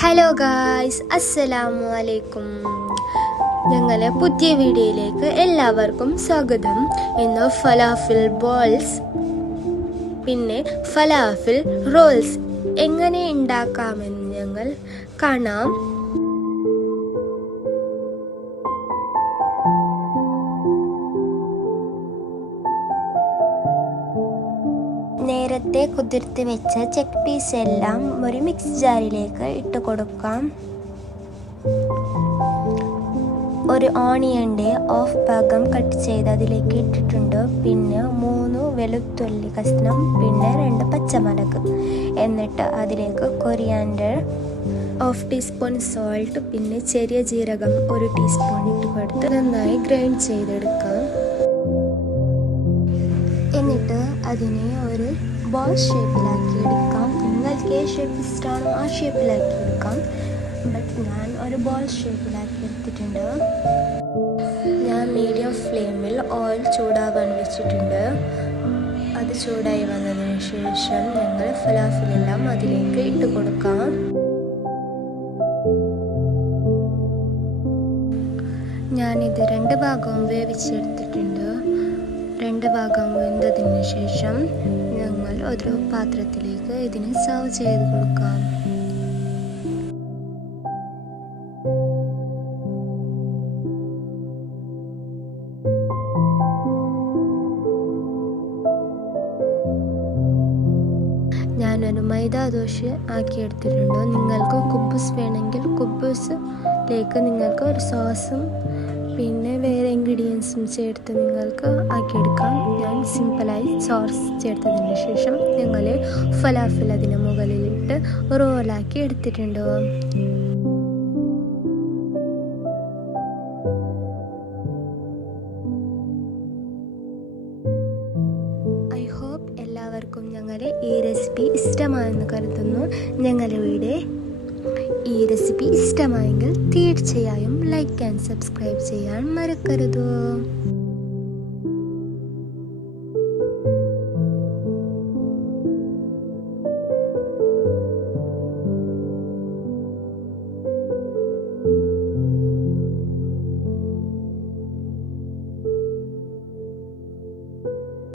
Hello guys, അസ്സലാമു അലൈക്കും. ഞങ്ങളെ പുതിയ വീഡിയോയിലേക്ക് എല്ലാവർക്കും സ്വാഗതം. ഇന്ന് ഫലാഫിൽ ബോൾസ് പിന്നെ ഫലാഫിൽ റോൾസ് എങ്ങനെ ഉണ്ടാക്കാമെന്ന് ഞങ്ങൾ കാണാം. നേരത്തെ കുതിർത്ത് വെച്ച ചെക്ക് പീസ് എല്ലാം ഒരു മിക്സ് ജാറിലേക്ക് ഇട്ട് കൊടുക്കാം. ഒരു ഓണിയൻ്റെ ഹാഫ് ഭാഗം കട്ട് ചെയ്ത് അതിലേക്ക് ഇട്ടിട്ടുണ്ട്. പിന്നെ 3 വെളുത്തുള്ളി കഷ്ണം, പിന്നെ 2 പച്ചമുളക്. എന്നിട്ട് അതിലേക്ക് കൊറിയാൻഡർ, 1/2 ടീസ്പൂൺ സോൾട്ട്, പിന്നെ ചെറിയ ജീരകം 1 ടീസ്പൂൺ ഇട്ട് കൊടുത്ത് നന്നായി ഗ്രൈൻഡ് ചെയ്തെടുക്കാം. എന്നിട്ട് അതിനെ ഒരു ബോൾ ഷേപ്പിലാക്കി എടുക്കാം. നിങ്ങൾക്ക് ഏത് ഷേപ്പ് ഇഷ്ടമാണോ ആ ഷേപ്പിലാക്കി എടുക്കാം. ബട്ട് ഞാൻ ഒരു ബോൾ ഷേപ്പിലാക്കി എടുത്തിട്ടുണ്ട്. ഞാൻ മീഡിയം ഫ്ലെയിമിൽ ഓയിൽ ചൂടാവാൻ വെച്ചിട്ടുണ്ട്. അത് ചൂടായി വന്നതിന് ശേഷം ഞങ്ങൾ ഫലാഫിലെല്ലാം അതിലേക്ക് ഇട്ട് കൊടുക്കാം. ഞാനിത് 2 ഭാഗവും വേവിച്ചെടുത്തിട്ടുണ്ട്. 2 ഭാഗം വെന്തതിന് ശേഷം ഞങ്ങൾ ഒരു പാത്രത്തിലേക്ക് ഇതിനെ സെർവ് ചെയ്ത് കൊടുക്കാം. ഞാനൊരു മൈദ ദോശ ആക്കിയെടുത്തിട്ടുണ്ട്. നിങ്ങൾക്ക് കുബ്ബൂസ് വേണമെങ്കിൽ കുബ്ബൂസിലേക്ക് നിങ്ങൾക്ക് ഒരു സോസും പിന്നെ വേറെ ഇൻഗ്രീഡിയൻസും ചേർത്ത് നിങ്ങൾക്ക് ആക്കിയെടുക്കാം. ഞാൻ സിമ്പിളായി സോസ് ചേർത്തതിന് ശേഷം ഞങ്ങൾ ഫലാഫിൽ അതിന് മുകളിലിട്ട് റോളാക്കി എടുത്തിട്ടുണ്ട്. ഐ ഹോപ്പ് എല്ലാവർക്കും ഞങ്ങളുടെ ഈ റെസിപ്പി ഇഷ്ടമായെന്ന് കരുതുന്നു. ഞങ്ങളുടെ ഈ റെസിപ്പി ഇഷ്ടമായെങ്കിൽ തീർച്ചയായും ലൈക്ക് ആൻഡ് സബ്സ്ക്രൈബ് ചെയ്യാൻ മറക്കരുത്.